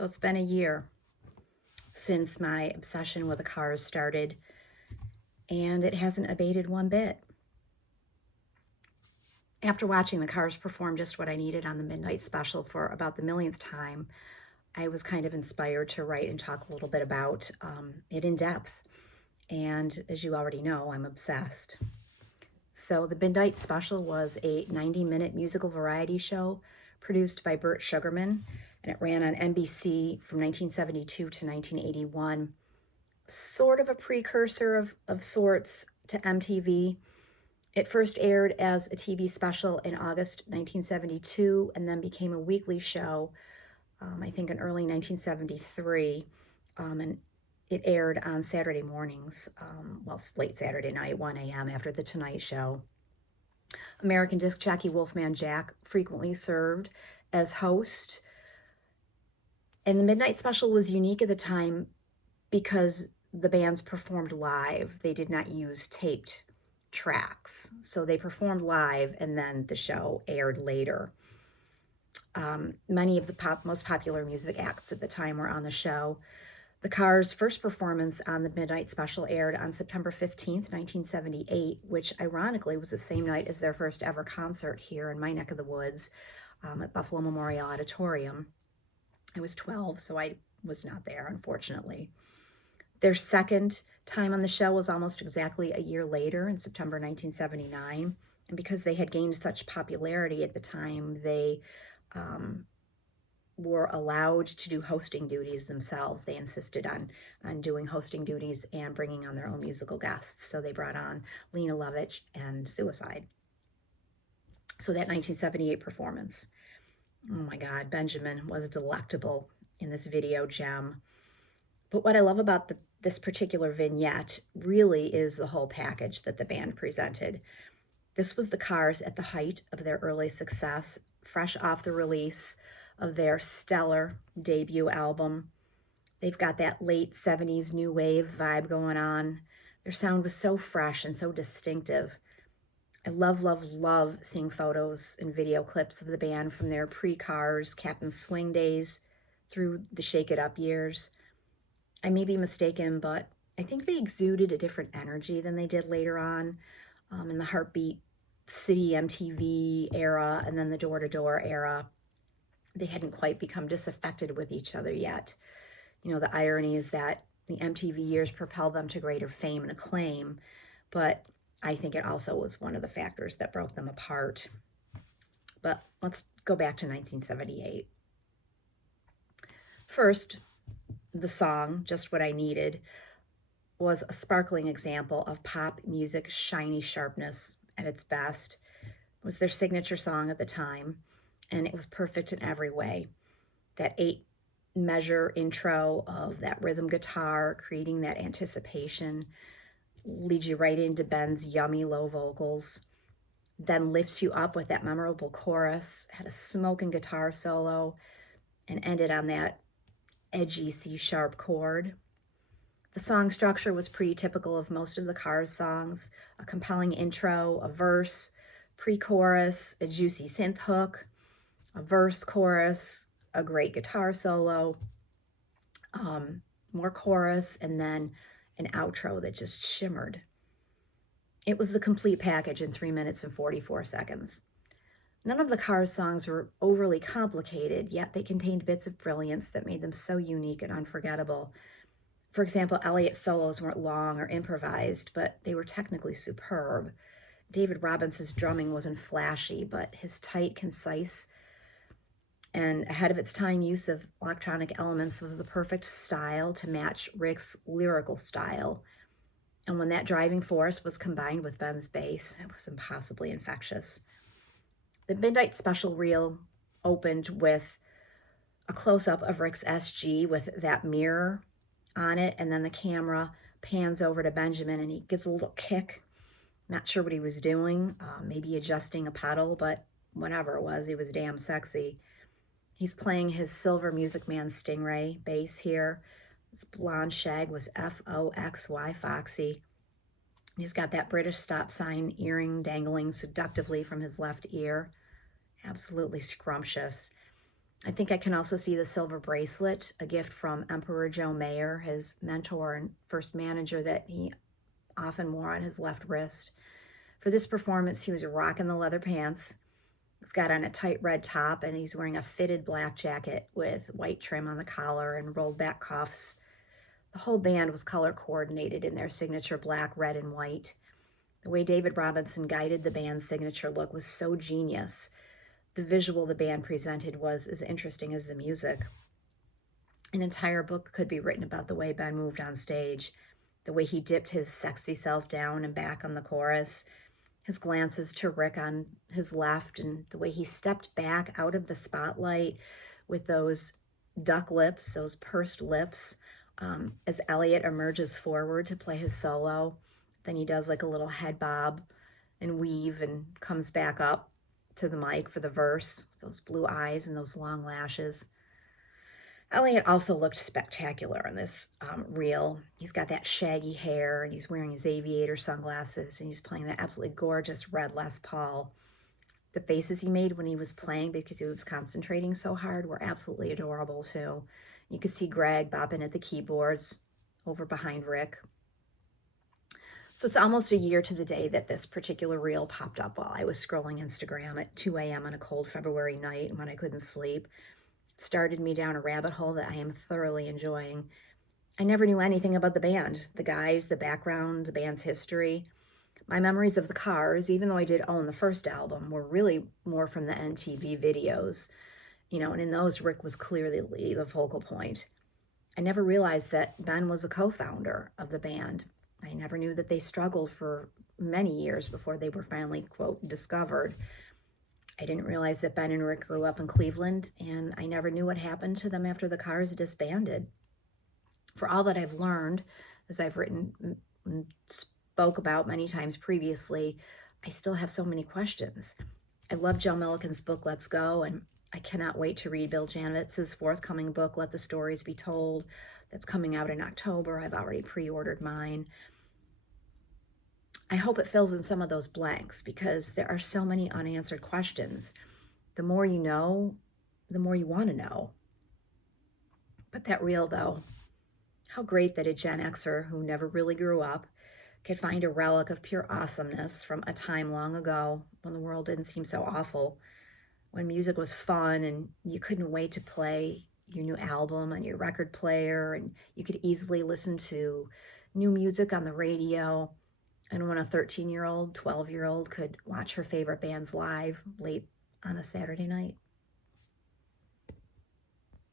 So it's been a year since my obsession with the Cars started, and it hasn't abated one bit. After watching the Cars perform just what I needed on the Midnight Special for about the millionth time, I was kind of inspired to write and talk a little bit about it in depth. And as you already know, I'm obsessed. So the Midnight Special was a 90-minute musical variety show produced by Burt Sugarman, and it ran on NBC from 1972 to 1981. Sort of a precursor of sorts to MTV. It first aired as a TV special in August 1972 and then became a weekly show, I think in early 1973. And it aired on Saturday mornings, late Saturday night, 1 a.m. after The Tonight Show. American disc jockey Wolfman Jack frequently served as host. And the Midnight Special was unique at the time because the bands performed live. They did not use taped tracks. So they performed live and then the show aired later. Many of the most popular music acts at the time were on the show. The Cars' first performance on the Midnight Special aired on September 15th, 1978, which ironically was the same night as their first ever concert here in my neck of the woods at Buffalo Memorial Auditorium. I was 12, so I was not there, unfortunately. Their second time on the show was almost exactly a year later in September 1979. And because they had gained such popularity at the time, they were allowed to do hosting duties themselves. They insisted on doing hosting duties and bringing on their own musical guests. So they brought on Lena Lovitch and Suicide. So that 1978 performance, oh my God, Benjamin was delectable in this video gem. But what I love about this particular vignette really is the whole package that the band presented. This was the Cars at the height of their early success, fresh off the release of their stellar debut album. They've got that late 70s new wave vibe going on. Their sound was so fresh and so distinctive. I love, love, love seeing photos and video clips of the band from their pre-Cars Captain Swing days through the Shake It Up years. I may be mistaken, but I think they exuded a different energy than they did later on in the Heartbeat City MTV era and then the Door-to-Door era. They hadn't quite become disaffected with each other yet. You know, the irony is that the MTV years propelled them to greater fame and acclaim, but I think it also was one of the factors that broke them apart. But let's go back to 1978. First, the song, Just What I Needed, was a sparkling example of pop music's shiny sharpness at its best. It was their signature song at the time, and it was perfect in every way. That 8-measure intro of that rhythm guitar, creating that anticipation, leads you right into Ben's yummy low vocals, then lifts you up with that memorable chorus, had a smoking guitar solo, and ended on that edgy C-sharp chord. The song structure was pretty typical of most of the Cars songs: a compelling intro, a verse, pre-chorus, a juicy synth hook, a verse, chorus, a great guitar solo, more chorus, and then an outro that just shimmered. It was the complete package in 3 minutes and 44 seconds. None of the Cars songs were overly complicated, yet they contained bits of brilliance that made them so unique and unforgettable. For example, Elliot's solos weren't long or improvised, but they were technically superb. David Robinson's drumming wasn't flashy, but his tight, concise, and ahead of its time use of electronic elements was the perfect style to match Rick's lyrical style. And when that driving force was combined with Ben's bass, it was impossibly infectious. The Midnight Special reel opened with a close-up of Rick's SG with that mirror on it, and then the camera pans over to Benjamin and he gives a little kick. Not sure what he was doing, maybe adjusting a pedal, but whatever it was, he was damn sexy. He's playing his Silver Music Man Stingray bass here. His blonde shag was Foxy, Foxy. He's got that British stop sign earring dangling seductively from his left ear. Absolutely scrumptious. I think I can also see the silver bracelet, a gift from Emperor Joe Mayer, his mentor and first manager, that he often wore on his left wrist. For this performance, he was rocking the leather pants. He's got on a tight red top, and he's wearing a fitted black jacket with white trim on the collar and rolled back cuffs. The whole band was color coordinated in their signature black, red, and white. The way David Robinson guided the band's signature look was so genius. The visual the band presented was as interesting as the music. An entire book could be written about the way Ben moved on stage, the way he dipped his sexy self down and back on the chorus, his glances to Rick on his left, and the way he stepped back out of the spotlight with those duck lips, those pursed lips, as Elliot emerges forward to play his solo. Then he does like a little head bob and weave and comes back up to the mic for the verse, those blue eyes and those long lashes. Elliot also looked spectacular in this reel. He's got that shaggy hair, and he's wearing his aviator sunglasses, and he's playing that absolutely gorgeous red Les Paul. The faces he made when he was playing, because he was concentrating so hard, were absolutely adorable too. You could see Greg bopping at the keyboards over behind Rick. So it's almost a year to the day that this particular reel popped up while I was scrolling Instagram at 2 a.m. on a cold February night when I couldn't sleep. Started me down a rabbit hole that I am thoroughly enjoying. I never knew anything about the band, the guys, the background, the band's history. My memories of the Cars, even though I did own the first album, were really more from the MTV videos. And in those, Rick was clearly the focal point. I never realized that Ben was a co-founder of the band. I never knew that they struggled for many years before they were finally, quote, discovered. I didn't realize that Ben and Rick grew up in Cleveland, and I never knew what happened to them after the Cars disbanded. For all that I've learned, as I've written and spoke about many times previously, I still have so many questions. I love Joe Milliken's book, Let's Go, and I cannot wait to read Bill Janowitz's forthcoming book, Let the Stories Be Told, that's coming out in October. I've already pre-ordered mine. I hope it fills in some of those blanks because there are so many unanswered questions. The more you know, the more you want to know. But that reel, though, how great that a Gen Xer who never really grew up could find a relic of pure awesomeness from a time long ago when the world didn't seem so awful, when music was fun and you couldn't wait to play your new album on your record player, and you could easily listen to new music on the radio. And when a 13-year-old, 12-year-old could watch her favorite bands live late on a Saturday night.